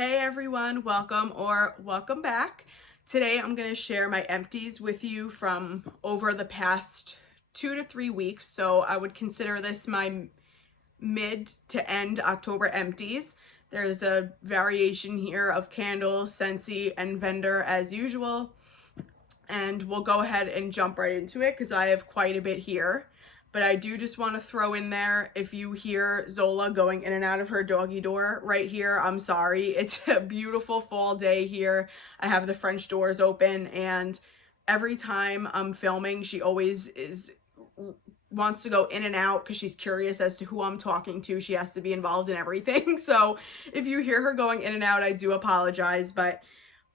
Hey everyone, welcome back. Today I'm going to share my empties with you from over the past 2 to 3 weeks. So I would consider this my mid to end October empties. There's a variation here of candles, Scentsy, and vendor as usual. And we'll go ahead and jump right into it because I have quite a bit here. But I do just want to throw in there, if you hear Zola going in and out of her doggy door right here, I'm sorry. It's a beautiful fall day here. I have the French doors open, and every time I'm filming, she always wants to go in and out because she's curious as to who I'm talking to. She has to be involved in everything. So if you hear her going in and out, I do apologize, but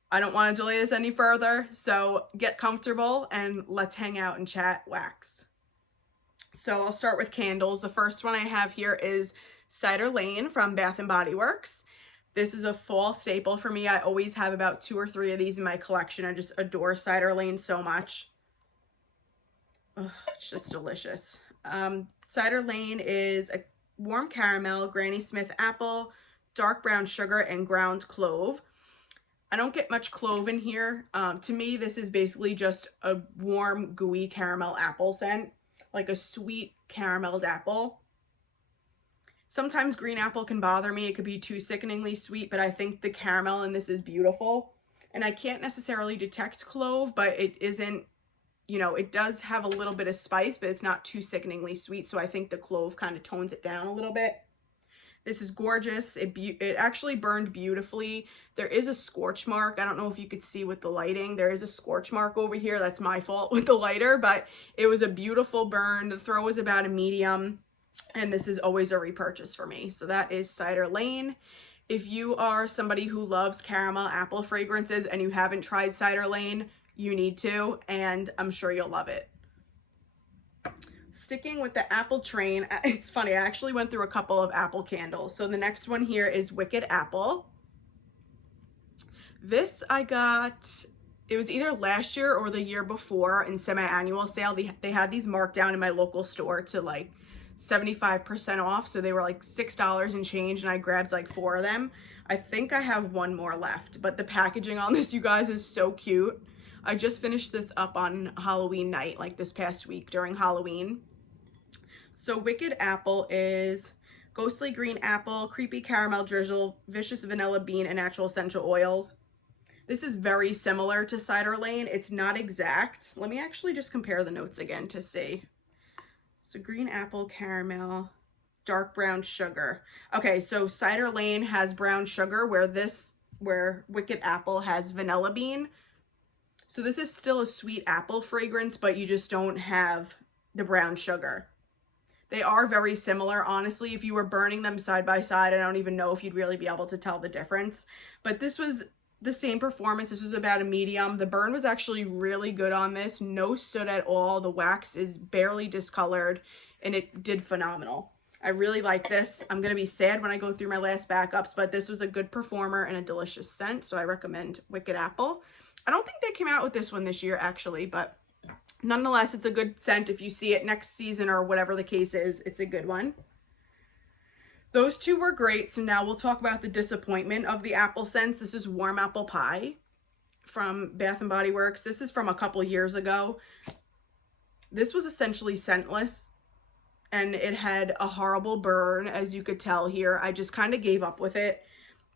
I don't want to delay this any further. So get comfortable and let's hang out and chat wax. So I'll start with candles. The first one I have here is Cider Lane from Bath & Body Works. This is a fall staple for me. I always have about 2 or 3 of these in my collection. I just adore Cider Lane so much. Oh, it's just delicious. Cider Lane is a warm caramel, Granny Smith apple, dark brown sugar, and ground clove. I don't get much clove in here. To me, this is basically just a warm, gooey caramel apple scent, like a sweet carameled apple. Sometimes green apple can bother me. It could be too sickeningly sweet, but I think the caramel in this is beautiful. And I can't necessarily detect clove, but it isn't, you know, it does have a little bit of spice, but it's not too sickeningly sweet. So I think the clove kind of tones it down a little bit. This is gorgeous. It actually burned beautifully. There is a scorch mark. I don't know if you could see with the lighting. There is a scorch mark over here. That's my fault with the lighter, but it was a beautiful burn. The throw was about a medium, and this is always a repurchase for me. So that is Cider Lane. If you are somebody who loves caramel apple fragrances and you haven't tried Cider Lane, you need to, and I'm sure you'll love it. Sticking with the apple train, it's funny, I actually went through a couple of apple candles. So the next one here is Wicked Apple. This I got, it was either last year or the year before in semi-annual sale. They had these marked down in my local store to like 75% off. So they were like $6 and change, and I grabbed like 4 of them. I think I have 1 more left, but the packaging on this, you guys, is so cute. I just finished this up on Halloween night, like this past week during Halloween. So Wicked Apple is ghostly green apple, creepy caramel drizzle, vicious vanilla bean, and natural essential oils. This is very similar to Cider Lane. It's not exact. Let me actually just compare the notes again to see. So green apple, caramel, dark brown sugar. Okay, so Cider Lane has brown sugar, where Wicked Apple has vanilla bean. So this is still a sweet apple fragrance, but you just don't have the brown sugar. They are very similar. Honestly, if you were burning them side by side, I don't even know if you'd really be able to tell the difference. But this was the same performance. This was about a medium. The burn was actually really good on this. No soot at all. The wax is barely discolored, and it did phenomenal. I really like this. I'm going to be sad when I go through my last backups, but this was a good performer and a delicious scent, so I recommend Wicked Apple. I don't think they came out with this one this year, actually, but nonetheless, it's a good scent. If you see it next season or whatever the case is, it's a good one. Those 2 were great, so now we'll talk about the disappointment of the apple scents. This is Warm Apple Pie from Bath & Body Works. This is from a couple years ago. This was essentially scentless, and it had a horrible burn, as you could tell here. I just kind of gave up with it.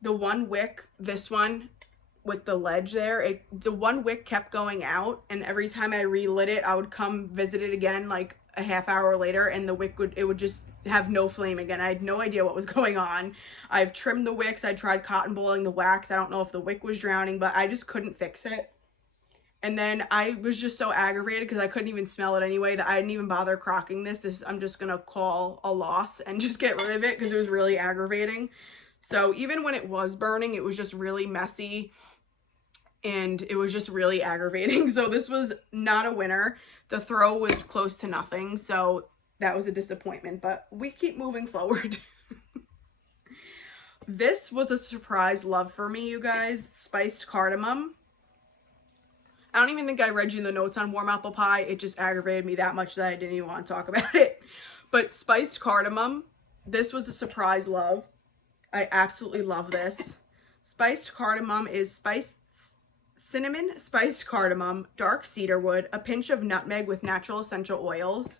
The one wick, this one, with the ledge there, the one wick kept going out, and every time I relit it, I would come visit it again like a half hour later, and the wick would just have no flame again. I had no idea what was going on. I've trimmed the wicks. I tried cotton balling the wax. I don't know if the wick was drowning, but I just couldn't fix it. And then I was just so aggravated because I couldn't even smell it anyway that I didn't even bother crocking this. I'm just gonna call a loss and just get rid of it because it was really aggravating. So even when it was burning, it was just really messy, and it was just really aggravating. So this was not a winner. The throw was close to nothing, so that was a disappointment, but we keep moving forward. This was a surprise love for me, you guys. Spiced cardamom. I don't even think I read you the notes on Warm Apple Pie. It just aggravated me that much that I didn't even want to talk about it. But spiced cardamom, this was a surprise love. I absolutely love this. Spiced cardamom is cinnamon, spiced cardamom, dark cedarwood, a pinch of nutmeg with natural essential oils.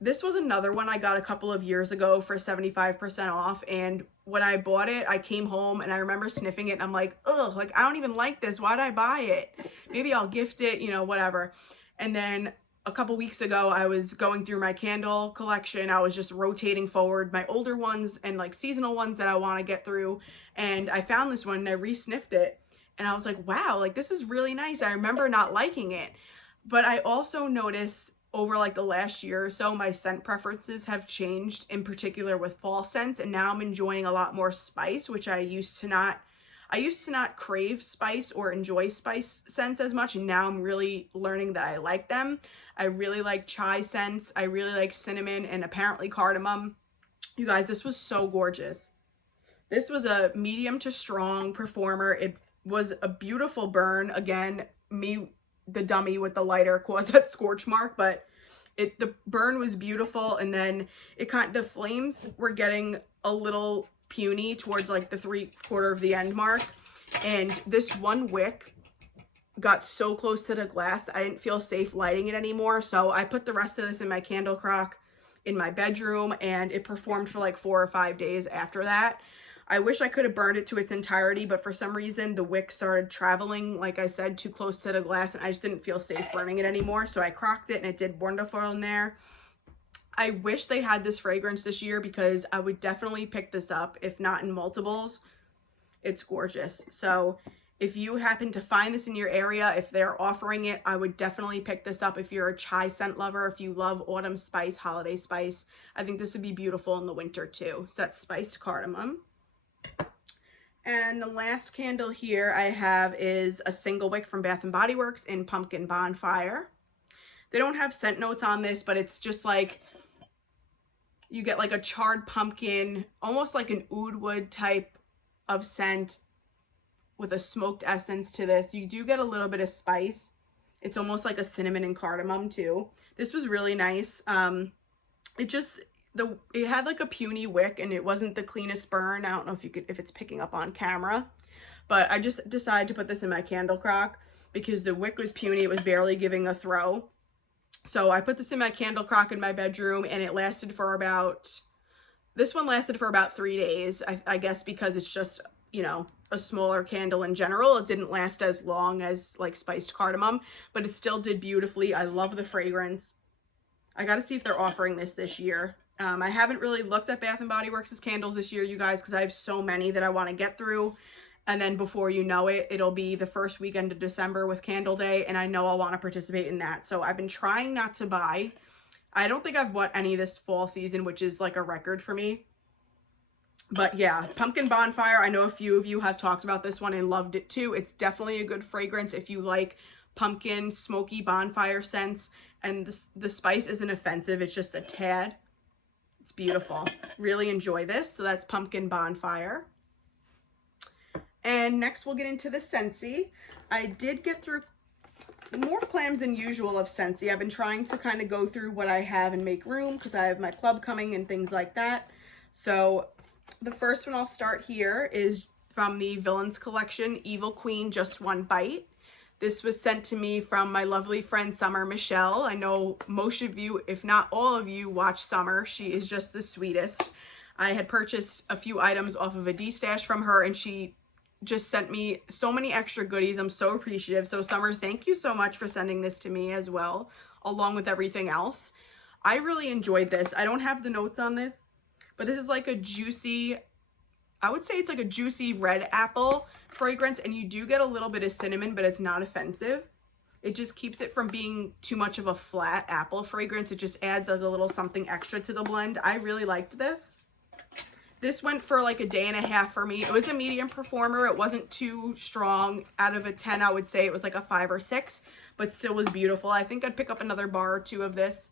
This was another one I got a couple of years ago for 75% off, and when I bought it, I came home and I remember sniffing it and I'm like, ugh, like I don't even like this. Why'd I buy it? Maybe I'll gift it, you know, whatever. And then a couple weeks ago, I was going through my candle collection. I was just rotating forward my older ones and like seasonal ones that I want to get through. And I found this one and I re-sniffed it. And I was like, wow, like this is really nice. I remember not liking it. But I also noticed over like the last year or so, my scent preferences have changed, in particular with fall scents, and now I'm enjoying a lot more spice, which I used to not crave spice or enjoy spice scents as much, and now I'm really learning that I like them. I really like chai scents, I really like cinnamon, and apparently cardamom. You guys, this was so gorgeous. This was a medium to strong performer. It was a beautiful burn. Again, me, the dummy with the lighter, caused that scorch mark, but the burn was beautiful. And then the flames were getting a little puny towards like the 3/4 of the end mark, and this one wick got so close to the glass that I didn't feel safe lighting it anymore. So I put the rest of this in my candle crock in my bedroom, and it performed for like 4 or 5 days after that. I wish I could have burned it to its entirety, but for some reason the wick started traveling, like I said, too close to the glass, and I just didn't feel safe burning it anymore. So I crocked it and it did wonderful in there. I wish they had this fragrance this year because I would definitely pick this up, if not in multiples. It's gorgeous. So if you happen to find this in your area, if they're offering it, I would definitely pick this up. If you're a chai scent lover, if you love autumn spice, holiday spice, I think this would be beautiful in the winter too. So that's spiced cardamom. And the last candle here I have is a single wick from Bath & Body Works in Pumpkin Bonfire. They don't have scent notes on this, but it's just like, you get like a charred pumpkin, almost like an oud wood type of scent with a smoked essence to this. You do get a little bit of spice. It's almost like a cinnamon and cardamom too. This was really nice. It had like a puny wick and it wasn't the cleanest burn. I don't know if it's picking up on camera, but I just decided to put this in my candle crock because the wick was puny. It was barely giving a throw. So I put this in my candle crock in my bedroom, and it lasted for about, this one lasted for about 3 days, I guess, because it's just, you know, a smaller candle in general. It didn't last as long as like spiced cardamom, but it still did beautifully. I love the fragrance. I got to see if they're offering this year. I haven't really looked at Bath & Body Works' candles this year, you guys, because I have so many that I want to get through. And then before you know it, it'll be the first weekend of December with Candle Day, and I know I'll want to participate in that. So I've been trying not to buy. I don't think I've bought any this fall season, which is like a record for me. But yeah, Pumpkin Bonfire, I know a few of you have talked about this one and loved it too. It's definitely a good fragrance if you like pumpkin, smoky bonfire scents, and the spice isn't offensive. It's just a tad. It's beautiful. Really enjoy this. So that's Pumpkin Bonfire. And next we'll get into the Scentsy. I did get through more clams than usual of Scentsy. I've been trying to kind of go through what I have and make room because I have my club coming and things like that. So the first one I'll start here is from the Villains collection, Evil Queen Just One Bite. This was sent to me from my lovely friend Summer Michelle. I know most of you, if not all of you, watch Summer. She is just the sweetest. I had purchased a few items off of a D-stash from her, and she just sent me so many extra goodies. I'm so appreciative. So Summer, thank you so much for sending this to me as well, along with everything else. I really enjoyed this. I don't have the notes on this, but this is like a juicy, I would say it's like a juicy red apple fragrance, and you do get a little bit of cinnamon, but it's not offensive. It just keeps it from being too much of a flat apple fragrance. It just adds like a little something extra to the blend. I really liked this. This went for like a day and a half for me. It was a medium performer. It wasn't too strong. Out of a 10, I would say it was like a 5 or 6, but still was beautiful. I think I'd pick up another bar or 2 of this.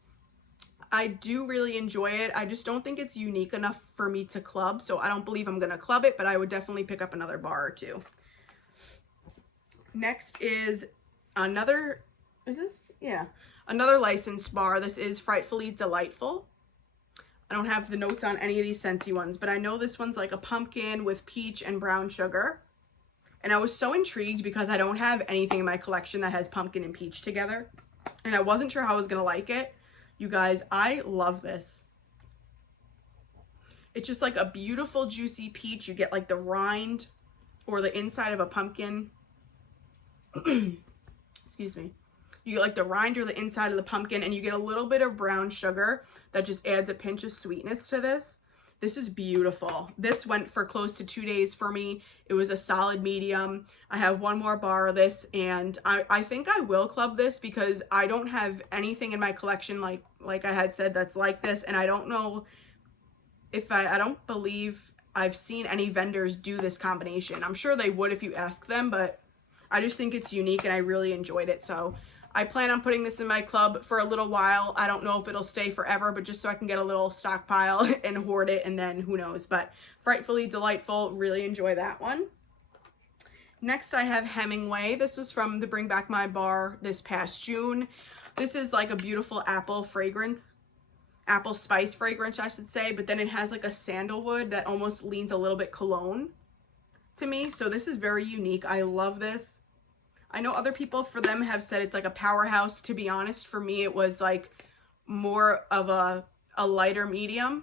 I do really enjoy it. I just don't think it's unique enough for me to club, so I don't believe I'm going to club it, but I would definitely pick up another bar or 2. Next is another, another licensed bar. This is Frightfully Delightful. I don't have the notes on any of these Scentsy ones, but I know this one's like a pumpkin with peach and brown sugar. And I was so intrigued because I don't have anything in my collection that has pumpkin and peach together. And I wasn't sure how I was going to like it. You guys, I love this. It's just like a beautiful juicy peach. You get like the rind or the inside of a pumpkin. Excuse me. You get like the rind or the inside of the pumpkin, and you get a little bit of brown sugar that just adds a pinch of sweetness to this. This is beautiful. This went for close to 2 days for me. It was a solid medium. I have one more bar of this, and I think I will club this because I don't have anything in my collection like I had said that's like this, and I don't know if I don't believe I've seen any vendors do this combination. I'm sure they would if you ask them, but I just think it's unique and I really enjoyed it. So I plan on putting this in my club for a little while. I don't know if it'll stay forever, but just so I can get a little stockpile and hoard it, and then who knows. But Frightfully Delightful, really enjoy that one. Next I have Hemingway. This was from the Bring Back My Bar this past June. This is like a beautiful apple fragrance. Apple spice fragrance, I should say, but then it has like a sandalwood that almost leans a little bit cologne to me. So this is very unique. I love this. I know other people for them have said it's like a powerhouse. To be honest, for me, it was like more of a lighter medium.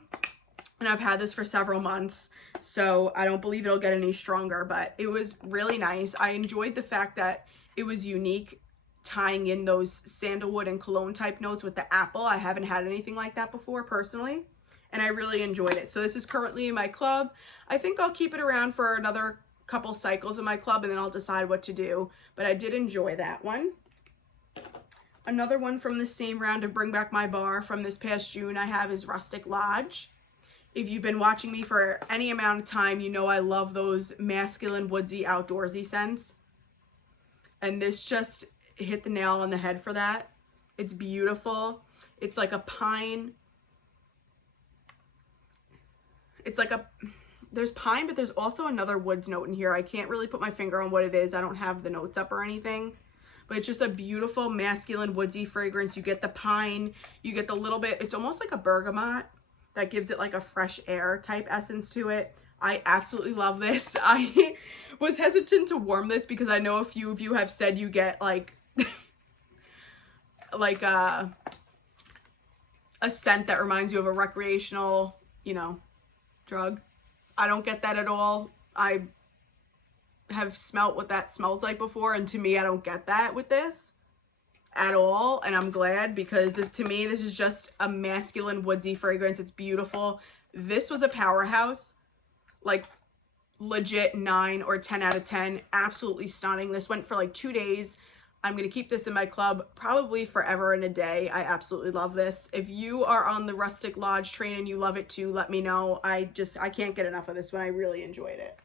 And I've had this for several months, so I don't believe it'll get any stronger, but it was really nice. I enjoyed the fact that it was unique, tying in those sandalwood and cologne type notes with the apple. I haven't had anything like that before personally, and I really enjoyed it. So this is currently in my club. I think I'll keep it around for another couple cycles in my club, and then I'll decide what to do, but I did enjoy that one. Another one from the same round of Bring Back My Bar from this past June I have is Rustic Lodge. If you've been watching me for any amount of time, you know I love those masculine, woodsy, outdoorsy scents, and this just hit the nail on the head for that. It's beautiful. It's like a pine. It's like there's pine, but there's also another woods note in here. I can't really put my finger on what it is. I don't have the notes up or anything, but it's just a beautiful masculine woodsy fragrance. You get the pine, you get the little bit, it's almost like a bergamot that gives it like a fresh air type essence to it. I absolutely love this. I was hesitant to warm this because I know a few of you have said you get like a scent that reminds you of a recreational, you know, drug. I don't get that at all. I have smelt what that smells like before, and to me, I don't get that with this at all, and I'm glad, because to me, this is just a masculine woodsy fragrance. It's beautiful. This was a powerhouse, like legit 9 or 10 out of 10. Absolutely stunning. This went for like 2 days. I'm going to keep this in my club probably forever and a day. I absolutely love this. If you are on the Rustic Lodge train and you love it too, let me know. I can't get enough of this one. I really enjoyed it.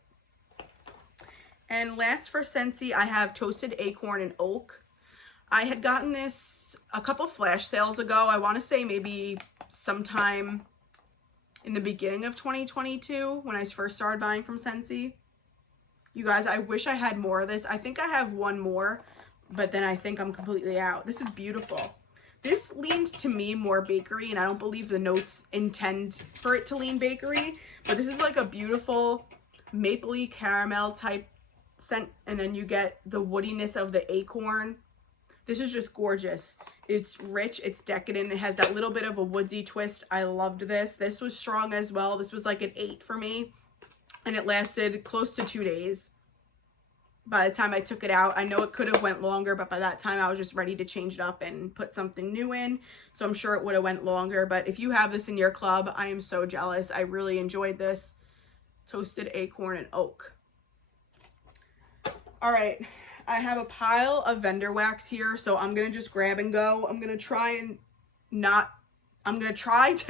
And last for Scentsy, I have Toasted Acorn and Oak. I had gotten this a couple flash sales ago. I want to say maybe sometime in the beginning of 2022 when I first started buying from Scentsy. You guys, I wish I had more of this. I think I have one more, but then I think I'm completely out. This is beautiful. This leans to me more bakery, and I don't believe the notes intend for it to lean bakery, but this is like a beautiful mapley caramel type scent, and then you get the woodiness of the acorn. This is just gorgeous. It's rich, it's decadent, it has that little bit of a woodsy twist. I loved this. This was strong as well. This was like an 8 for me, and it lasted close to 2 days. By the time I took it out, I know it could have went longer, but by that time I was just ready to change it up and put something new in. So I'm sure it would have went longer, but if you have this in your club, I am so jealous. I really enjoyed this. Toasted Acorn and Oak. All right, I have a pile of vendor wax here, so I'm going to just grab and go. I'm going to try to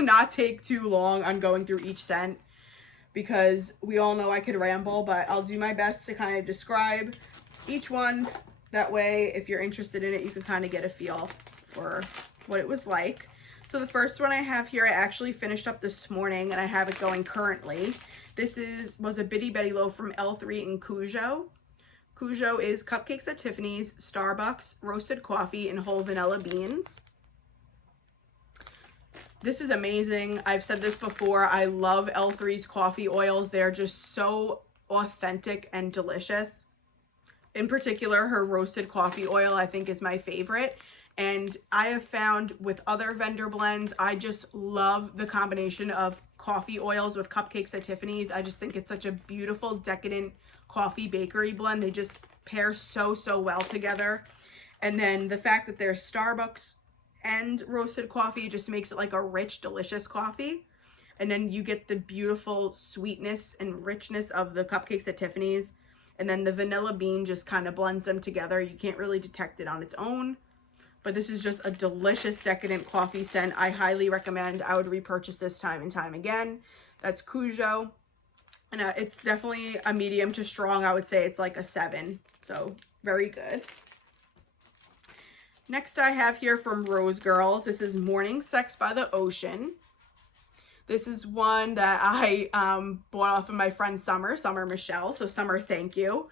not take too long on going through each scent, because we all know I could ramble, but I'll do my best to kind of describe each one. That way, if you're interested in it, you can kind of get a feel for what it was like. So the first one I have here, I actually finished up this morning, and I have it going currently. This was a Bitty Betty Loaf from L3 in Cujo. Cujo is cupcakes at Tiffany's, Starbucks, roasted coffee, and whole vanilla beans. This is amazing. I've said this before. I love L3's coffee oils. They're just so authentic and delicious. In particular, her roasted coffee oil I think is my favorite. And I have found with other vendor blends, I just love the combination of coffee oils with cupcakes at Tiffany's. I just think it's such a beautiful, decadent coffee bakery blend. They just pair so, so well together. And then the fact that they're Starbucks and roasted coffee just makes it like a rich, delicious coffee. And then you get the beautiful sweetness and richness of the cupcakes at Tiffany's. And then the vanilla bean just kind of blends them together. You can't really detect it on its own. But this is just a delicious, decadent coffee scent. I highly recommend. I would repurchase this time and time again. That's Cujo. And it's definitely a medium to strong. I would say it's like a 7. So very good. Next I have here from Rose Girls. This is Morning Sex by the Ocean. This is one that I bought off of my friend Summer Michelle. So Summer, thank you.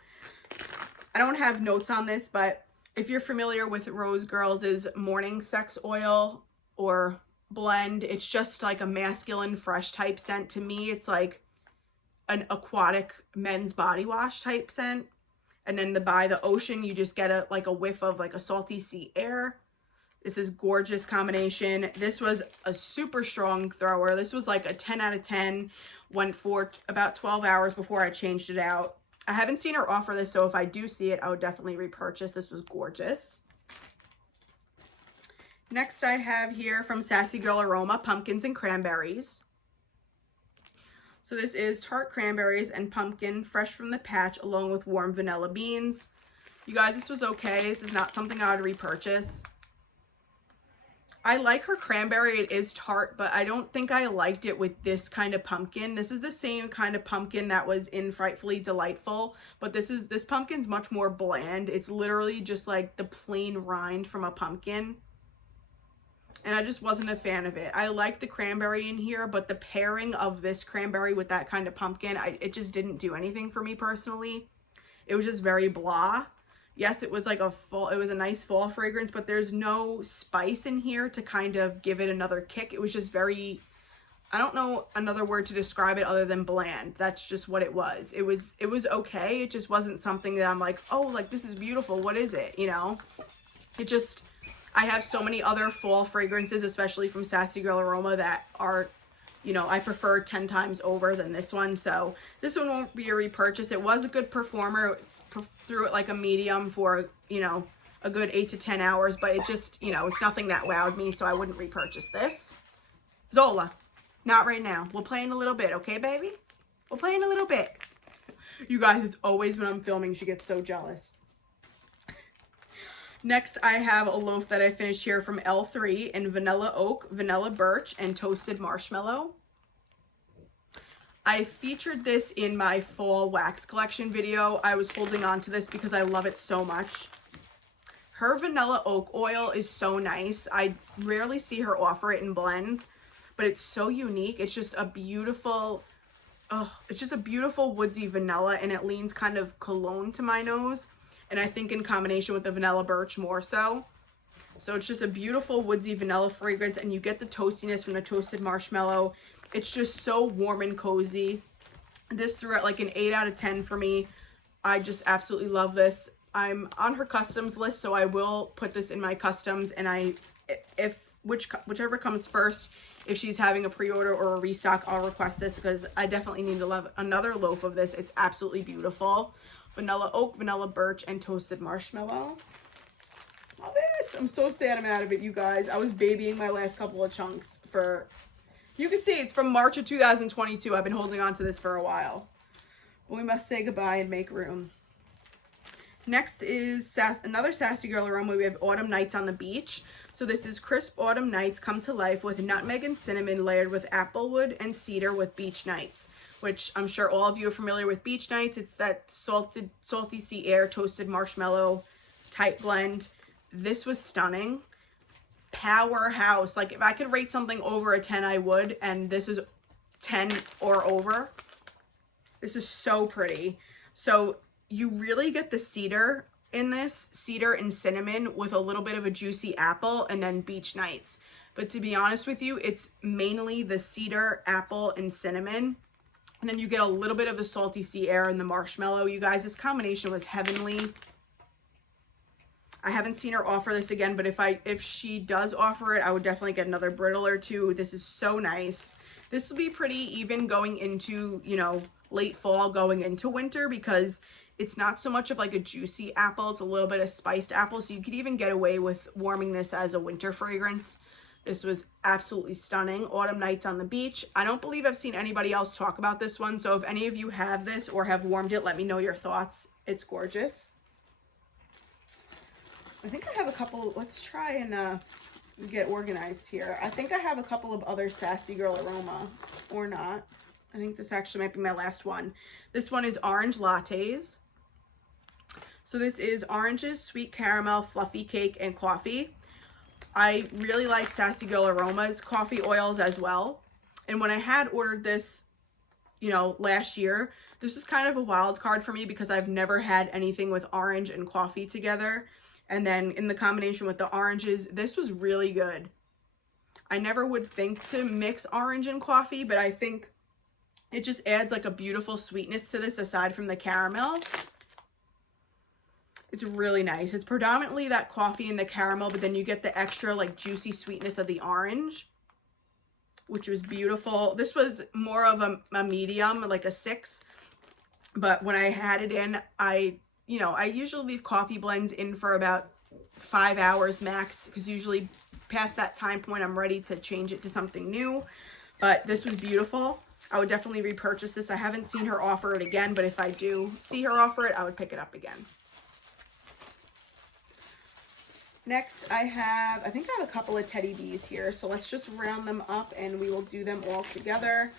I don't have notes on this, but if you're familiar with Rose Girls' Morning Sex oil or blend, it's just like a masculine fresh type scent. To me, it's like an aquatic men's body wash type scent. And then by the ocean, you just get a whiff of like a salty sea air. This is gorgeous combination. This was a super strong thrower. This was like a 10 out of 10. Went for about 12 hours before I changed it out. I haven't seen her offer this, so if I do see it, I would definitely repurchase. This was gorgeous. Next I have here from Sassy Girl Aroma, Pumpkins and Cranberries. So this is tart cranberries and pumpkin, fresh from the patch, along with warm vanilla beans. You guys, this was okay. This is not something I would repurchase. I like her cranberry. It is tart, but I don't think I liked it with this kind of pumpkin. This is the same kind of pumpkin that was in Frightfully Delightful, but this pumpkin's much more bland. It's literally just like the plain rind from a pumpkin. And I just wasn't a fan of it. I like the cranberry in here, but the pairing of this cranberry with that kind of pumpkin, it just didn't do anything for me personally. It was just very blah. Yes, it was like it was a nice fall fragrance, but there's no spice in here to kind of give it another kick. It was just very, I don't know another word to describe it other than bland. That's just what it was. It was okay. It just wasn't something that I'm like, oh, like this is beautiful. What is it? You know, it just, I have so many other fall fragrances, especially from Sassy Girl Aroma, that are, you know, I prefer 10 times over than this one. So this one won't be a repurchase. It was a good performer. Threw it like a medium for, you know, a good 8 to 10 hours, but it just, you know, it's nothing that wowed me, so I wouldn't repurchase this. Zola, not right now. We'll play in a little bit, okay, baby? We'll play in a little bit. You guys, it's always when I'm filming, she gets so jealous. Next, I have a loaf that I finished here from L3 in Vanilla Oak, Vanilla Birch, and Toasted Marshmallow. I featured this in my fall wax collection video. I was holding on to this because I love it so much. Her Vanilla Oak oil is so nice. I rarely see her offer it in blends, but it's so unique. It's just a beautiful, woodsy vanilla, and it leans kind of cologne to my nose. And I think in combination with the Vanilla Birch more so. So it's just a beautiful woodsy vanilla fragrance, and you get the toastiness from the toasted marshmallow. It's just so warm and cozy. This threw out like an 8 out of 10 for me. I just absolutely love this. I'm on her customs list, so I will put this in my customs, and whichever comes first, if she's having a pre-order or a restock, I'll request this because I definitely need to love another loaf of this. It's absolutely beautiful. Vanilla Oak, Vanilla Birch, and Toasted Marshmallow. Love it. I'm so sad I'm out of it, you guys. I was babying my last couple of chunks for, you can see it's from March of 2022. I've been holding on to this for a while. But we must say goodbye and make room. Next is another Sassy Girl Aroma. We have Autumn Nights on the Beach. So this is crisp autumn nights come to life with nutmeg and cinnamon layered with applewood and cedar with beach nights, which I'm sure all of you are familiar with beach nights. It's that salty sea air, toasted marshmallow type blend. This was stunning. Powerhouse. Like if I could rate something over a 10, I would, and this is 10 or over. This is so pretty. So you really get the cedar in this, cedar and cinnamon with a little bit of a juicy apple, and then beach nights. but to be honest with you, it's mainly the cedar, apple, and cinnamon. And then you get a little bit of the salty sea air and the marshmallow. You guys, this combination was heavenly. I haven't seen her offer this again, but if she does offer it, I would definitely get another brittle or two. This is so nice. This will be pretty even going into, you know, late fall, going into winter, because it's not so much of like a juicy apple. It's a little bit of spiced apple. So you could even get away with warming this as a winter fragrance. This was absolutely stunning. Autumn Nights on the Beach. I don't believe I've seen anybody else talk about this one. So if any of you have this or have warmed it, let me know your thoughts. It's gorgeous. I think I have a couple. Let's try and get organized here. I think I have a couple of other Sassy Girl Aroma, or not. I think this actually might be my last one. This one is Orange Lattes. So this is oranges, sweet caramel, fluffy cake, and coffee. I really like Sassy Girl Aroma's coffee oils as well. And when I had ordered this, you know, last year, this is kind of a wild card for me because I've never had anything with orange and coffee together. And then in the combination with the oranges, this was really good. I never would think to mix orange and coffee, but I think it just adds like a beautiful sweetness to this aside from the caramel. It's really nice. It's predominantly that coffee and the caramel, but then you get the extra like juicy sweetness of the orange, which was beautiful. This was more of a medium, like a 6. But when I had it in, I usually leave coffee blends in for about 5 hours max, because usually past that time point, I'm ready to change it to something new. But this was beautiful. I would definitely repurchase this. I haven't seen her offer it again, but if I do see her offer it, I would pick it up again. Next, I think I have a couple of Teddy Bees here, so let's just round them up and we will do them all together.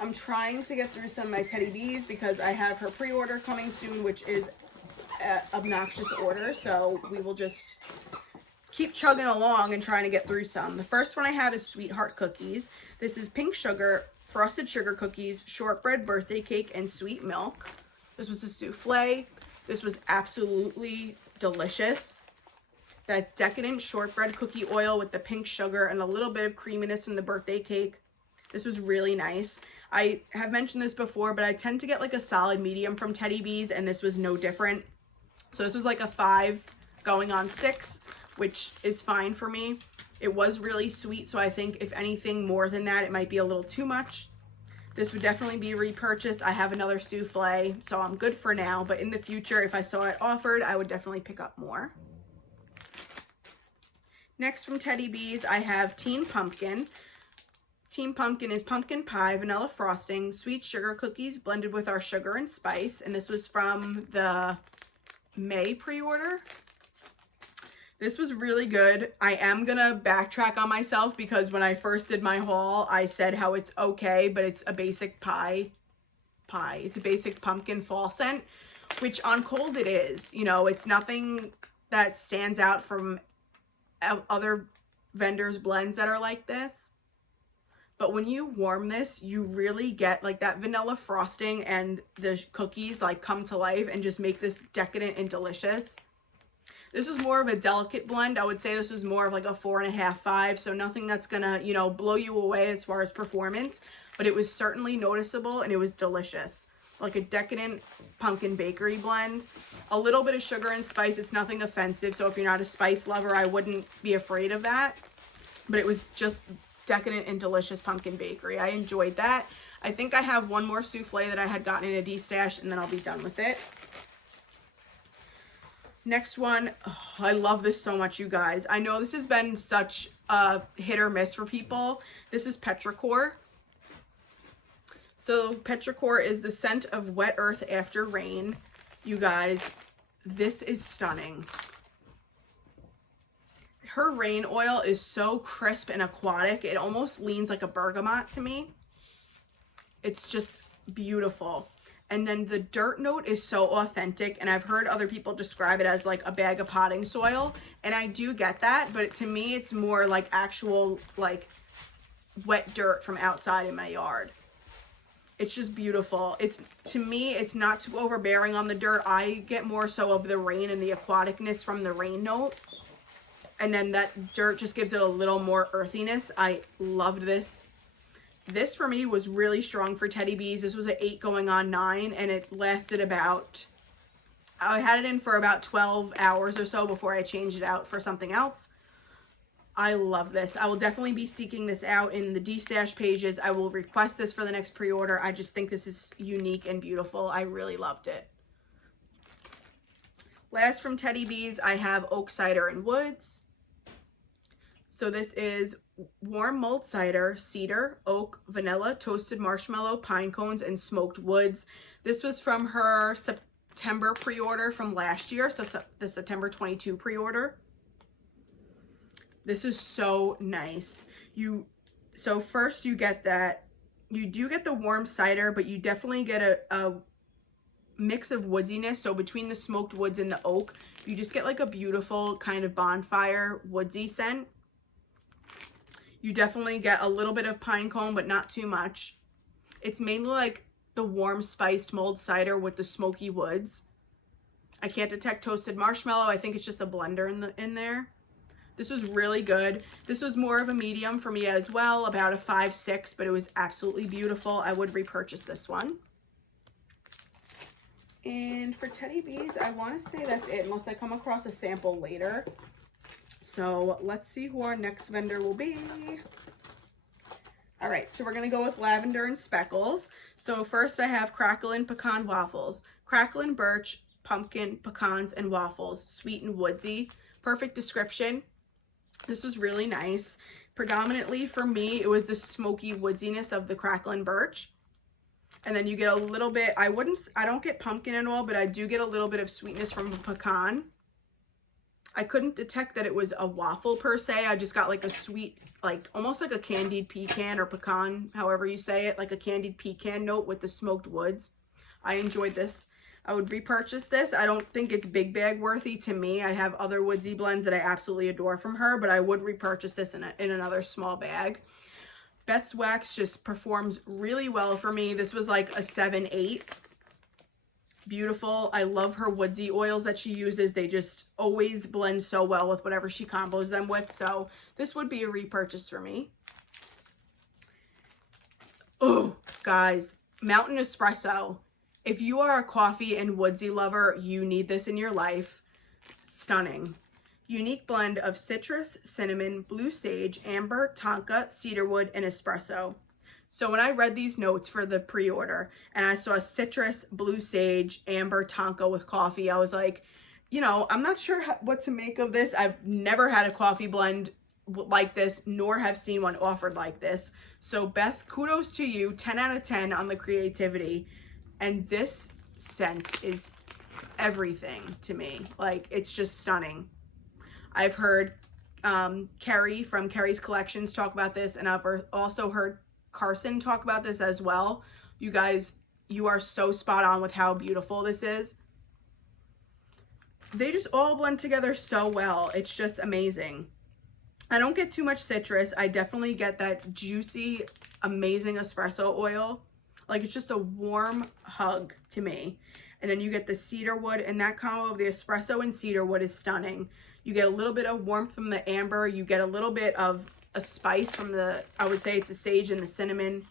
I'm trying to get through some of my Teddy Bees because I have her pre-order coming soon, which is an obnoxious order, so we will just keep chugging along and trying to get through some. The first one I have is Sweetheart Cookies. This is pink sugar, frosted sugar cookies, shortbread birthday cake, and sweet milk. This was a souffle. This was absolutely delicious. That decadent shortbread cookie oil with the pink sugar and a little bit of creaminess from the birthday cake. This was really nice. I have mentioned this before, but I tend to get like a solid medium from Teddy Bees, and this was no different. So this was like a 5 going on 6, which is fine for me. It was really sweet, so I think if anything more than that, it might be a little too much. This would definitely be repurchased. I have another souffle, so I'm good for now, but in the future, if I saw it offered, I would definitely pick up more. Next from Teddy Bees, I have Teen Pumpkin. Teen Pumpkin is pumpkin pie, vanilla frosting, sweet sugar cookies blended with our sugar and spice. And this was from the May pre-order. This was really good. I am gonna backtrack on myself because when I first did my haul, I said how it's okay, but it's a basic pie. It's a basic pumpkin fall scent, which on cold it is. You know, it's nothing that stands out from other vendors' blends that are like this. But when you warm this, you really get like that vanilla frosting and the cookies like come to life and just make this decadent and delicious. This was more of a delicate blend. I would say this was more of like a 4.5, 5. So nothing that's gonna, you know, blow you away as far as performance, but it was certainly noticeable and it was delicious. Like a decadent pumpkin bakery blend. A little bit of sugar and spice. It's nothing offensive. So if you're not a spice lover, I wouldn't be afraid of that. But it was just decadent and delicious pumpkin bakery. I enjoyed that. I think I have one more souffle that I had gotten in a D-stash, and then I'll be done with it. Next one, oh, I love this so much, you guys. I know this has been such a hit or miss for people. This is Petrichor. So Petrichor is the scent of wet earth after rain. You guys, this is stunning. Her rain oil is so crisp and aquatic. It almost leans like a bergamot to me. It's just beautiful. And then the dirt note is so authentic, and I've heard other people describe it as like a bag of potting soil, and I do get that, but to me it's more like actual like wet dirt from outside in my yard. It's just beautiful. To me, it's not too overbearing on the dirt. I get more so of the rain and the aquaticness from the rain note. and then that dirt just gives it a little more earthiness. I loved this. This for me was really strong for Teddy Bees. This was an 8 going on 9, and it lasted about, I had it in for about 12 hours or so before I changed it out for something else. I love this. I will definitely be seeking this out in the D-Stash pages. I will request this for the next pre-order. I just think this is unique and beautiful. I really loved it. Last from Teddy Bees, I have Oak Cider and Woods. So this is warm mulled cider, cedar, oak, vanilla, toasted marshmallow, pine cones, and smoked woods. This was from her September pre-order from last year, so the September 22 pre-order. This is so nice. So first you get that, you do get the warm cider, but you definitely get a mix of woodsiness. So between the smoked woods and the oak, you just get like a beautiful kind of bonfire woodsy scent. You definitely get a little bit of pine cone, but not too much. It's mainly like the warm spiced mulled cider with the smoky woods. I can't detect toasted marshmallow. I think it's just a blender in there. This was really good. This was more of a medium for me as well, about a 5-6, but it was absolutely beautiful. I would repurchase this one. And for Teddy Bees, I want to say that's it, unless I come across a sample later. So let's see who our next vendor will be. All right, so we're going to go with Lavender and Speckles. So first I have Cracklin' Pecan Waffles. Cracklin' Birch, Pumpkin, Pecans, and Waffles. Sweet and woodsy. Perfect description. This was really nice. Predominantly for me, it was the smoky woodsiness of the Cracklin' Birch. And then you get a little bit, I don't get pumpkin at all, but I do get a little bit of sweetness from the pecan. I couldn't detect that it was a waffle per se. I just got like a sweet, like almost like a candied pecan or pecan, however you say it, like a candied pecan note with the smoked woods. I enjoyed this. I would repurchase this. I don't think it's big bag worthy to me. I have other woodsy blends that I absolutely adore from her, but I would repurchase this in another small bag. Beth's Wax just performs really well for me. This was like a 7-8. Beautiful. I love her woodsy oils that she uses. They just always blend so well with whatever she combos them with. So this would be a repurchase for me. Oh, guys, Mountain Espresso. If you are a coffee and woodsy lover, you need this in your life. Stunning. Unique blend of citrus, cinnamon, blue sage, amber, tonka, cedarwood, and espresso. So when I read these notes for the pre-order and I saw citrus, blue sage, amber, tonka with coffee, I was like, you know, I'm not sure what to make of this. I've never had a coffee blend like this, nor have seen one offered like this. So Beth, kudos to you. 10 out of 10 on the creativity. And this scent is everything to me. Like, it's just stunning. I've heard Carrie from Carrie's Collections talk about this, and I've also heard Carson talk about this as well. You guys, you are so spot on with how beautiful this is. They just all blend together so well. It's just amazing. I don't get too much citrus. I definitely get that juicy, amazing espresso oil. Like, it's just a warm hug to me. And then you get the cedarwood, and that combo of the espresso and cedarwood is stunning. You get a little bit of warmth from the amber. You get a little bit of a spice from the, I would say it's the sage and the cinnamon.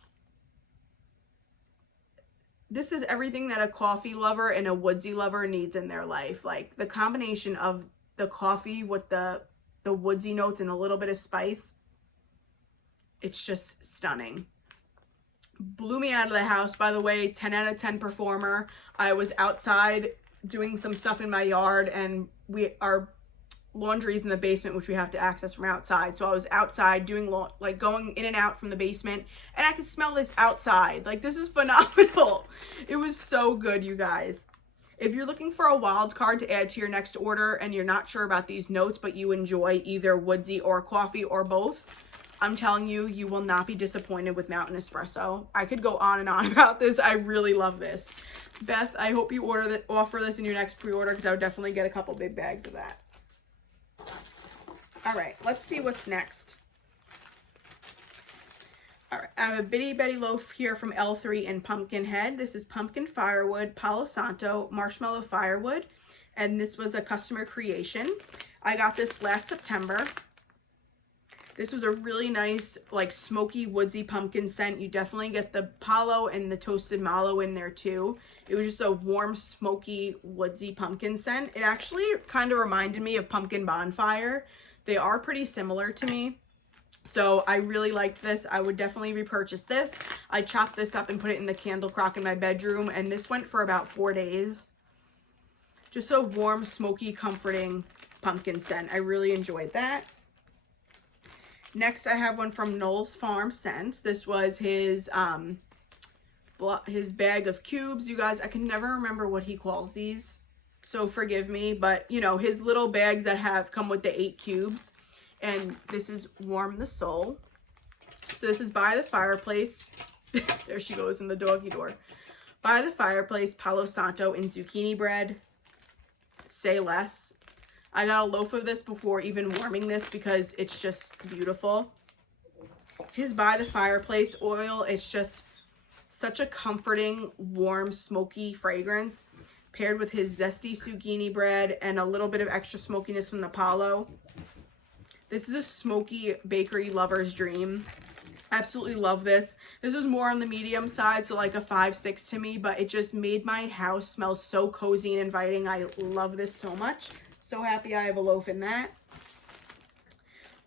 This is everything that a coffee lover and a woodsy lover needs in their life. Like, the combination of the coffee with the woodsy notes and a little bit of spice. It's just stunning. Blew me out of the house, by the way. 10 out of 10 performer. I was outside doing some stuff in my yard, and our laundry's in the basement, which we have to access from outside. So I was outside doing like going in and out from the basement, and I could smell this outside. Like, this is phenomenal. It was so good, you guys. If you're looking for a wild card to add to your next order and you're not sure about these notes, but you enjoy either woodsy or coffee or both, I'm telling you, you will not be disappointed with Mountain Espresso. I could go on and on about this. I really love this. Beth, I hope you offer this in your next pre-order, because I would definitely get a couple big bags of that. All right, let's see what's next. All right, I have a Bitty Betty Loaf here from L3 and Pumpkinhead. This is Pumpkin Firewood, Palo Santo, Marshmallow Firewood, and this was a customer creation. I got this last September. This was a really nice, like, smoky, woodsy pumpkin scent. You definitely get the palo and the toasted mallow in there too. It was just a warm, smoky, woodsy pumpkin scent. It actually kind of reminded me of Pumpkin Bonfire. They are pretty similar to me. So I really liked this. I would definitely repurchase this. I chopped this up and put it in the candle crock in my bedroom, and this went for about 4 days. Just a warm, smoky, comforting pumpkin scent. I really enjoyed that. Next, I have one from Noel's Farm Scents. This was his bag of cubes. You guys, I can never remember what he calls these, so forgive me, but you know, his little bags that come with the 8 cubes. And this is Warm the Soul. So this is By the Fireplace. There she goes in the doggy door. By the Fireplace, Palo Santo and zucchini bread. Say less. I got a loaf of this before even warming this because it's just beautiful. His By the Fireplace oil, it's just such a comforting, warm, smoky fragrance paired with his zesty zucchini bread and a little bit of extra smokiness from the palo. This is a smoky bakery lover's dream. Absolutely love this. This was more on the medium side, so like a 5-6 to me, but it just made my house smell so cozy and inviting. I love this so much. So happy I have a loaf in that.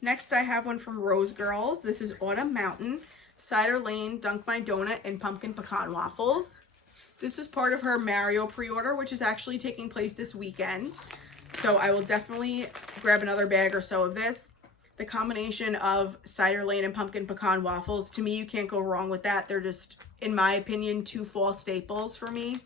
Next, I have one from Rose Girls. This is Autumn Mountain, Cider Lane, Dunk My Donut, and Pumpkin Pecan Waffles. This is part of her Mario pre-order, which is actually taking place this weekend. So I will definitely grab another bag or so of this. The combination of Cider Lane and Pumpkin Pecan Waffles, to me, you can't go wrong with that. They're just, in my opinion, 2 fall staples for me.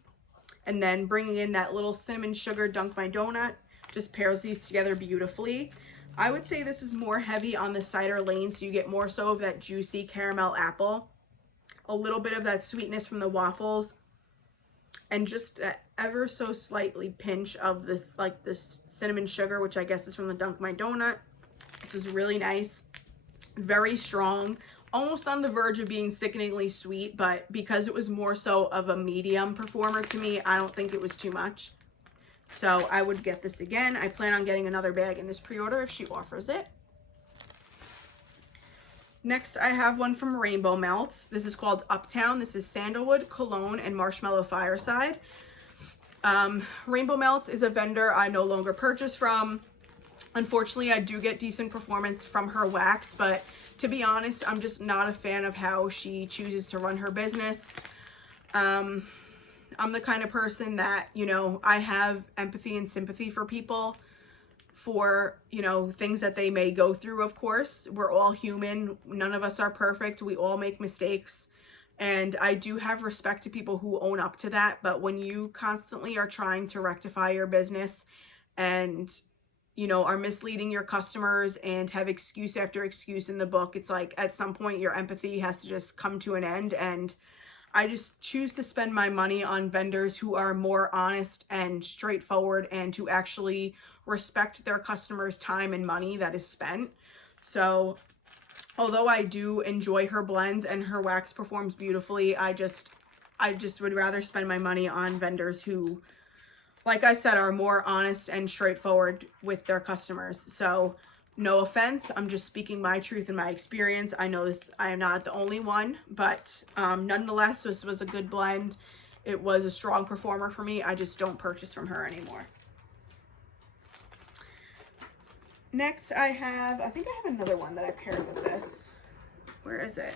And then bringing in that little cinnamon sugar Dunk My Donut just pairs these together beautifully. I would say this is more heavy on the Cider Lane, so you get more so of that juicy caramel apple, a little bit of that sweetness from the waffles, and just that ever so slightly pinch of this, like this cinnamon sugar, which I guess is from the Dunk My Donut. This is really nice, very strong, almost on the verge of being sickeningly sweet, but because it was more so of a medium performer to me, I don't think it was too much. So I would get this again. I plan on getting another bag in this pre-order if she offers it. Next, I have one from Rainbow Melts. This is called Uptown. This is Sandalwood, Cologne, and Marshmallow Fireside. Rainbow Melts is a vendor I no longer purchase from. Unfortunately, I do get decent performance from her wax, but to be honest, I'm just not a fan of how she chooses to run her business. I'm the kind of person that, you know, I have empathy and sympathy for people, for, you know, things that they may go through, of course. We're all human. None of us are perfect. We all make mistakes. And I do have respect to people who own up to that. But when you constantly are trying to rectify your business and, you know, are misleading your customers and have excuse after excuse in the book, it's like at some point your empathy has to just come to an end. And I just choose to spend my money on vendors who are more honest and straightforward and who actually respect their customers' time and money that is spent. So although I do enjoy her blends and her wax performs beautifully, I just would rather spend my money on vendors who, like I said, are more honest and straightforward with their customers. So no offense, I'm just speaking my truth and my experience. I know this, I am not the only one, but nonetheless, this was a good blend. It was a strong performer for me. I just don't purchase from her anymore. Next, I think I have another one that I paired with this. Where is it?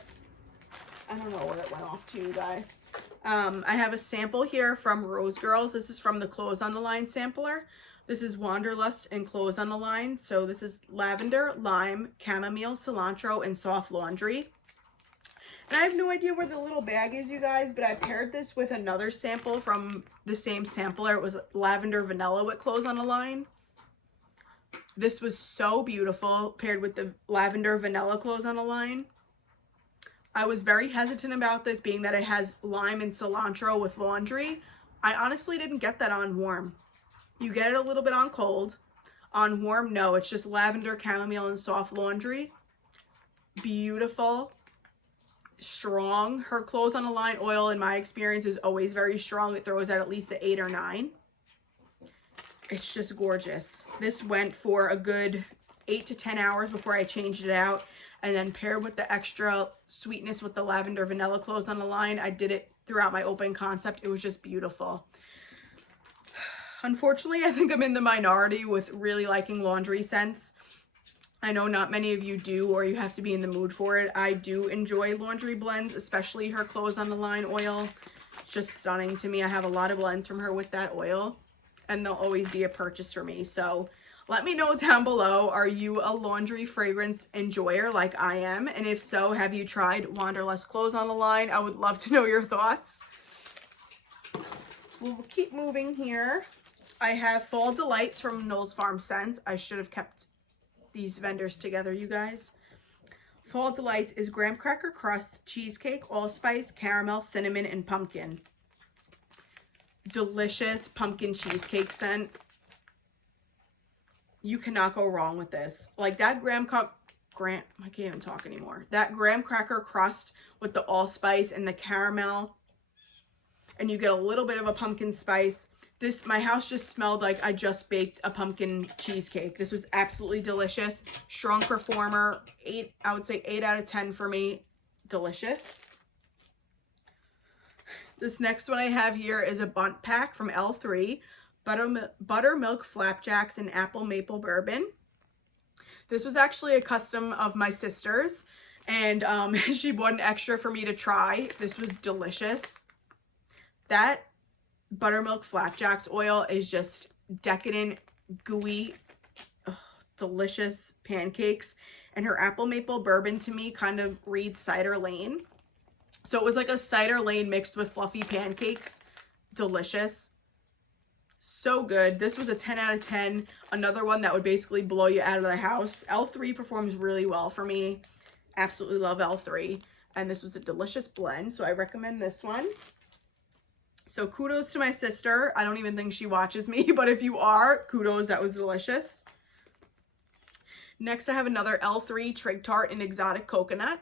I don't know where it went off to, you guys. I have a sample here from Rose Girls. This is from the Clothes on the Line sampler. This is Wanderlust and Clothes on the Line. So this is lavender, lime, chamomile, cilantro, and soft laundry. And I have no idea where the little bag is, you guys, but I paired this with another sample from the same sampler. It was lavender vanilla with Clothes on the Line. This was so beautiful, paired with the lavender vanilla Clothes on the Line. I was very hesitant about this, being that it has lime and cilantro with laundry. I honestly didn't get that on warm. You get it a little bit on cold. On warm, no, it's just lavender, chamomile, and soft laundry. Beautiful, strong. Her Clothes on the Line oil, in my experience, is always very strong. It throws at least an 8 or 9. It's just gorgeous. This went for a good 8 to 10 hours before I changed it out. And then paired with the extra sweetness with the lavender vanilla clothes on the line, I did it throughout my open concept. It was just beautiful. Unfortunately, I think I'm in the minority with really liking laundry scents. I know not many of you do, or you have to be in the mood for it. I do enjoy laundry blends, especially her clothes on the line oil. It's just stunning to me. I have a lot of blends from her with that oil, and they'll always be a purchase for me. So let me know down below, are you a laundry fragrance enjoyer like I am? And if so, have you tried Wanderlust clothes on the line? I would love to know your thoughts. We'll keep moving here. I have Fall Delights from Knowles Farm Scents. I should have kept these vendors together, you guys. Fall Delights is graham cracker crust, cheesecake, allspice, caramel, cinnamon, and pumpkin. Delicious pumpkin cheesecake scent. You cannot go wrong with this. Like that I can't even talk anymore. That graham cracker crust with the allspice and the caramel, and you get a little bit of a pumpkin spice. My house just smelled like I just baked a pumpkin cheesecake. This was absolutely delicious. Strong performer. I would say 8 out of 10 for me. Delicious. This next one I have here is a bunt pack from L3. Buttermilk Flapjacks and Apple Maple Bourbon. This was actually a custom of my sister's, and she bought an extra for me to try. This was delicious. That Buttermilk Flapjacks oil is just decadent, gooey, delicious pancakes. And her Apple Maple Bourbon to me kind of reads Cider Lane. So it was like a Cider Lane mixed with fluffy pancakes. Delicious. So good. This was a 10 out of 10. Another one that would basically blow you out of the house. L3 performs really well for me. Absolutely love L3. And this was a delicious blend, so I recommend this one. So kudos to my sister. I don't even think she watches me, but if you are, kudos. That was delicious. Next, I have another L3 Trig Tart in Exotic Coconut.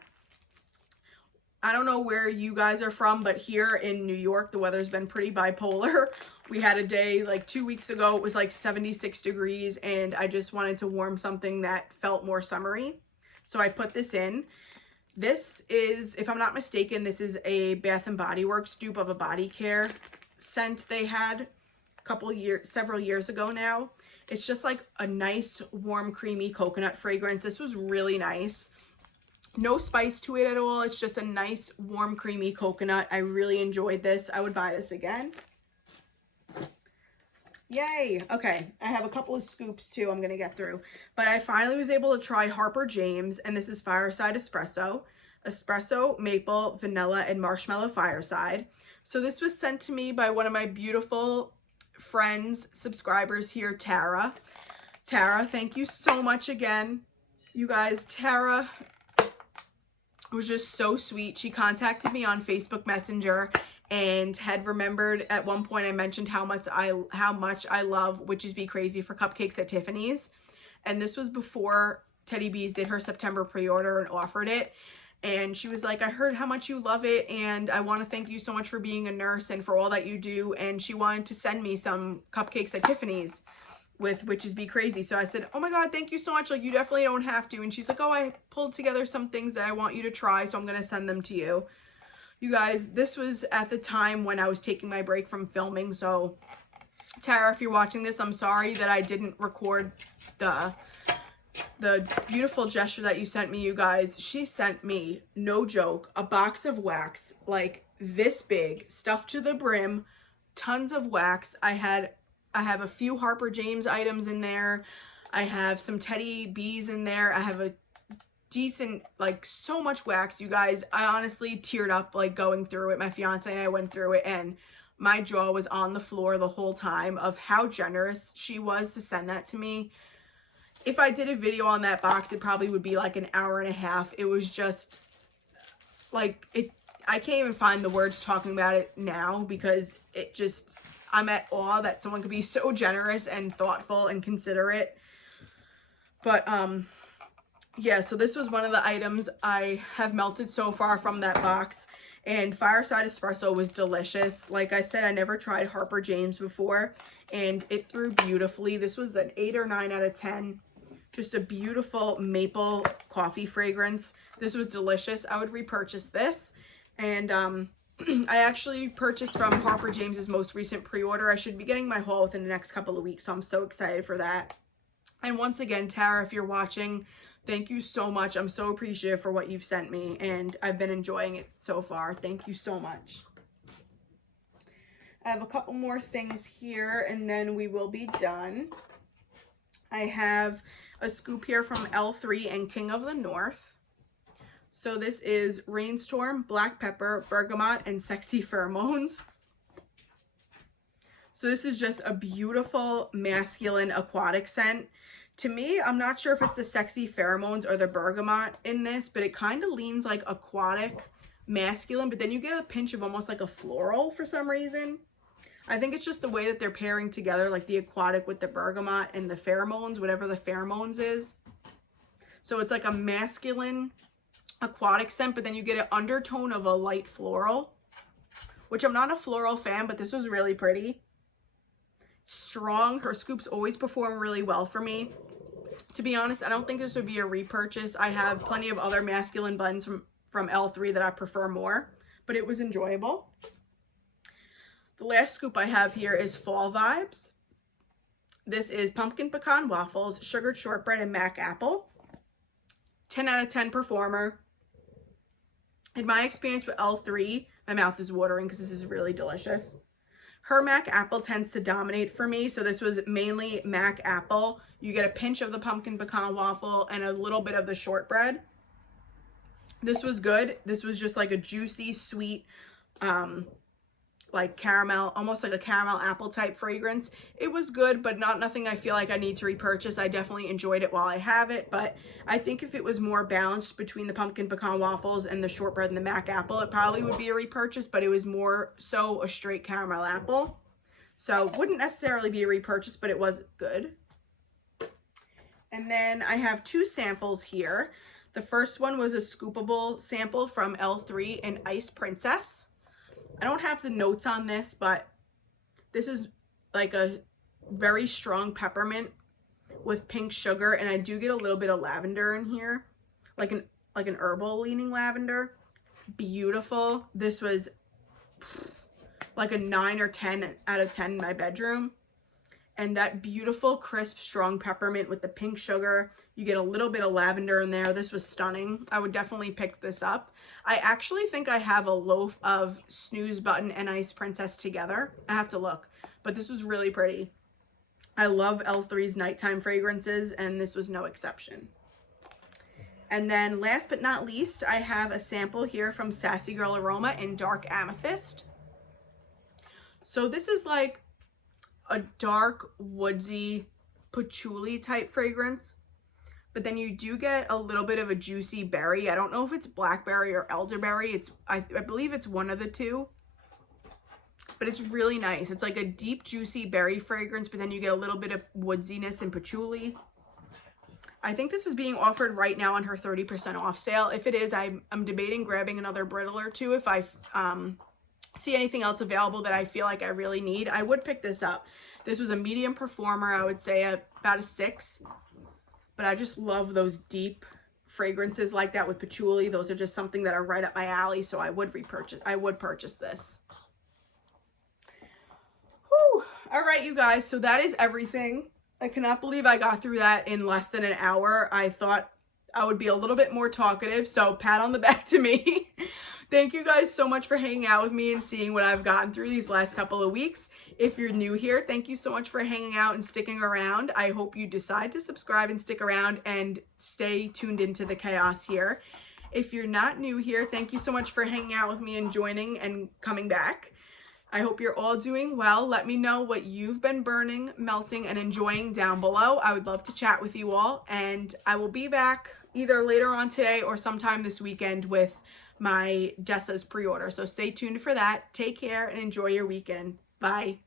I don't know where you guys are from, but here in New York, the weather's been pretty bipolar. We had a day like 2 weeks ago, it was like 76 degrees, and I just wanted to warm something that felt more summery. So I put this in. This is, if I'm not mistaken, this is a Bath & Body Works dupe of a body care scent they had several years ago now. It's just like a nice, warm, creamy coconut fragrance. This was really nice. No spice to it at all. It's just a nice, warm, creamy coconut. I really enjoyed this. I would buy this again. Yay. Okay, I have a couple of scoops too I'm going to get through. But I finally was able to try Harper James, and this is Fireside Espresso. Espresso, maple, vanilla, and marshmallow fireside. So this was sent to me by one of my beautiful friends, subscribers here, Tara. Tara, thank you so much again. You guys, Tara was just so sweet. She contacted me on Facebook Messenger and had remembered at one point I mentioned how much I love Witches Be Crazy for Cupcakes at Tiffany's. And this was before Teddy Bees did her September pre-order and offered it. And she was like, I heard how much you love it, and I want to thank you so much for being a nurse and for all that you do. And she wanted to send me some cupcakes at Tiffany's with Witches Be Crazy. So I said, oh my God, thank you so much. Like, you definitely don't have to. And she's like, oh, I pulled together some things that I want you to try, so I'm going to send them to you. You guys, this was at the time when I was taking my break from filming. So Tara, if you're watching this, I'm sorry that I didn't record the beautiful gesture that you sent me, you guys. She sent me, no joke, a box of wax like this big, stuffed to the brim, tons of wax. I have a few Harper James items in there. I have some Teddy Bees in there. I have a decent, like, so much wax, you guys. I honestly teared up like going through it. My fiance and I went through it, and my jaw was on the floor the whole time of how generous she was to send that to me. If I did a video on that box, it probably would be like an hour and a half. It was just like, I can't even find the words talking about it now, because it just, I'm at awe that someone could be so generous and thoughtful and considerate. But yeah, so this was one of the items I have melted so far from that box. and Fireside Espresso was delicious. Like I said, I never tried Harper James before, and it threw beautifully. This was an 8 or 9 out of 10. Just a beautiful maple coffee fragrance. This was delicious. I would repurchase this. And I actually purchased from Harper James's most recent pre-order. I should be getting my haul within the next couple of weeks, so I'm so excited for that. And once again, Tara, if you're watching, thank you so much. I'm so appreciative for what you've sent me, and I've been enjoying it so far. Thank you so much. I have a couple more things here, and then we will be done. I have a scoop here from L3 and King of the North. So this is Rainstorm, Black Pepper, Bergamot, and Sexy Pheromones. So this is just a beautiful masculine aquatic scent. To me, I'm not sure if it's the Sexy Pheromones or the Bergamot in this, but it kind of leans like aquatic masculine, but then you get a pinch of almost like a floral for some reason. I think it's just the way that they're pairing together, like the aquatic with the bergamot and the pheromones, whatever the pheromones is. So it's like a masculine aquatic scent, but then you get an undertone of a light floral, which I'm not a floral fan, but this was really pretty. Strong. Her scoops always perform really well for me. To be honest, I don't think this would be a repurchase. I have plenty of other masculine blends from L3 that I prefer more, but it was enjoyable. The last scoop I have here is Fall Vibes. This is Pumpkin Pecan Waffles, Sugared Shortbread, and Mac Apple. 10 out of 10 performer. In my experience with L3, my mouth is watering because this is really delicious. Her Mac Apple tends to dominate for me, so this was mainly Mac Apple. You get a pinch of the Pumpkin Pecan Waffle and a little bit of the shortbread. This was good. This was just like a juicy, sweet, like caramel, almost like a caramel apple type fragrance. It was good, but nothing I feel like I need to repurchase. I definitely enjoyed it while I have it, but I think if it was more balanced between the pumpkin pecan waffles and the shortbread and the Mac Apple, it probably would be a repurchase, but it was more so a straight caramel apple. So wouldn't necessarily be a repurchase, but it was good. And then I have two samples here. The first one was a scoopable sample from L3 and Ice Princess. I don't have the notes on this, but this is like a very strong peppermint with pink sugar, and I do get a little bit of lavender in here, like an herbal leaning lavender. Beautiful. This was like a 9 or 10 out of 10 in my bedroom. And that beautiful, crisp, strong peppermint with the pink sugar. You get a little bit of lavender in there. This was stunning. I would definitely pick this up. I actually think I have a loaf of Snooze Button and Ice Princess together. I have to look. But this was really pretty. I love L3's nighttime fragrances, and this was no exception. And then last but not least, I have a sample here from Sassy Girl Aroma in Dark Amethyst. So this is like a dark, woodsy, patchouli type fragrance, but then you do get a little bit of a juicy berry. I don't know if it's blackberry or elderberry. I believe it's one of the two, but it's really nice. It's like a deep, juicy berry fragrance, but then you get a little bit of woodsiness and patchouli. I think this is being offered right now on her 30% off sale. If it is, I'm debating grabbing another brittle or two if I see anything else available that I feel like I really need. I would pick this up. This was a medium performer. I would say about a 6, but I just love those deep fragrances like that with patchouli. Those are just something that are right up my alley, so I would purchase this. Whew. All right, you guys, so that is everything. I cannot believe I got through that in less than an hour. I thought I would be a little bit more talkative, so pat on the back to me. Thank you guys so much for hanging out with me and seeing what I've gotten through these last couple of weeks. If you're new here, thank you so much for hanging out and sticking around. I hope you decide to subscribe and stick around and stay tuned into the chaos here. If you're not new here, thank you so much for hanging out with me and joining and coming back. I hope you're all doing well. Let me know what you've been burning, melting, and enjoying down below. I would love to chat with you all, and I will be back either later on today or sometime this weekend with my Dessa's pre-order. So stay tuned for that. Take care and enjoy your weekend. Bye.